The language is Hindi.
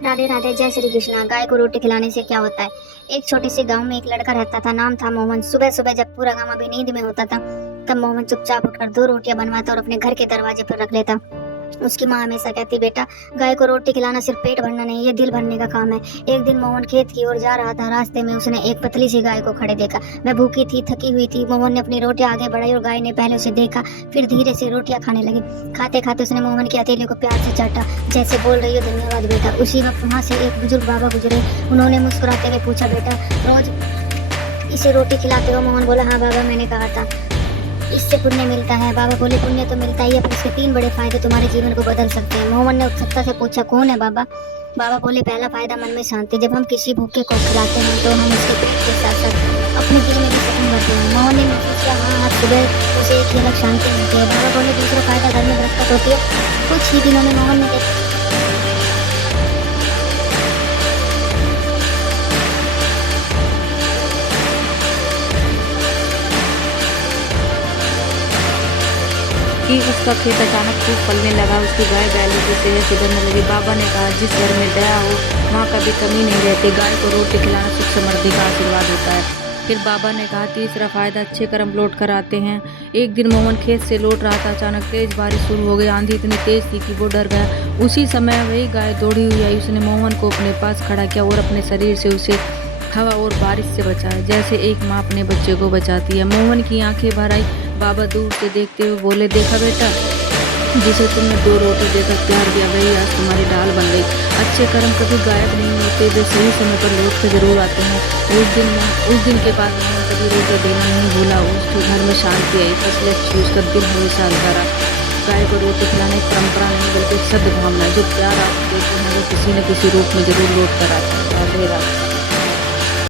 राधे राधे, जय श्री कृष्णा। गाय को रोटी खिलाने से क्या होता है? एक छोटे से गांव में एक लड़का रहता था, नाम था मोहन। सुबह सुबह जब पूरा गांव अभी नींद में होता था, तब मोहन चुपचाप उठकर दो रोटियां बनवाता और अपने घर के दरवाजे पर रख लेता। उसकी माँ हमेशा कहती, बेटा, गाय को रोटी खिलाना सिर्फ पेट भरना नहीं, ये दिल भरने का काम है। एक दिन मोहन खेत की ओर जा रहा था। रास्ते में उसने एक पतली सी गाय को खड़े देखा। वह भूखी थी, थकी हुई थी। मोहन ने अपनी रोटियां आगे बढ़ाई और गाय ने पहले उसे देखा, फिर धीरे से रोटियां खाने लगी। खाते खाते उसने मोहन की हथेली को प्यार से चाटा, जैसे बोल रही हो, धन्यवाद बेटा। उसी वक्त वहाँ से एक बुजुर्ग बाबा गुजरे। उन्होंने मुस्कुराते हुए पूछा, बेटा, रोज इसे रोटी खिलाते हो? मोहन बोला, हाँ बाबा, मैंने कहा था इससे पुण्य मिलता है। बाबा बोले, पुण्य तो मिलता ही है, पर इसके 3 बड़े फायदे तुम्हारे जीवन को बदल सकते हैं। मोहन ने उत्सुकता से पूछा, कौन है बाबा? बाबा बोले, पहला फायदा मन में शांति। जब हम किसी भूखे को खिलाते हैं तो हम उसके पेट के साथ साथ अपने दिल में भी सुकून भरते हैं। मोहन ने महसूस किया, हाँ, आज सुबह उसे एक अलग शांति मिलती है। बाबा बोले, दूसरा फायदा घर में बरकत होती है। कुछ ही दिनों में मोहन ने कि उसका खेत अचानक खूब फलने लगा। उसकी गाय बैलों की सेहत सुधरने लगी। बाबा ने कहा, जिस घर में दया हो वहाँ कभी कमी नहीं रहती। गाय को रोटी खिलाना सुख समृद्धि का आशीर्वाद होता है। फिर बाबा ने कहा, तीसरा फायदा अच्छे कर्म लौट कर आते हैं। एक दिन मोहन खेत से लौट रहा था। अचानक तेज बारिश शुरू हो गई। आंधी इतनी तेज थी कि वो डर गया। उसी समय वही गाय दौड़ी हुई आई। उसने मोहन को अपने पास खड़ा किया और अपने शरीर से उसे हवा और बारिश से बचाया, जैसे एक माँ अपने बच्चे को बचाती है। मोहन की आंखें भर आई। बाबा दूर से देखते हुए बोले, देखा बेटा, जिसे तुमने 2 रोटी देकर प्यार दिया, वही आज तुम्हारी ढाल बन गई। अच्छे कर्म कभी गायब नहीं होते, वे सही समय पर लौट कर जरूर आते हैं। उस दिन के बाद मोहन कभी रोटी देना नहीं भूला। उसके घर में शांति आई, फसलें अच्छी, उसका दिल हमेशा हल्का रहा। गाय को रोटी खिलाना एक परंपरा नहीं, बल्कि एक सद्भावना है। जो प्यार आप देते हैं वो किसी न किसी रूप में जरूर लौट कर आता है। राधे राधे।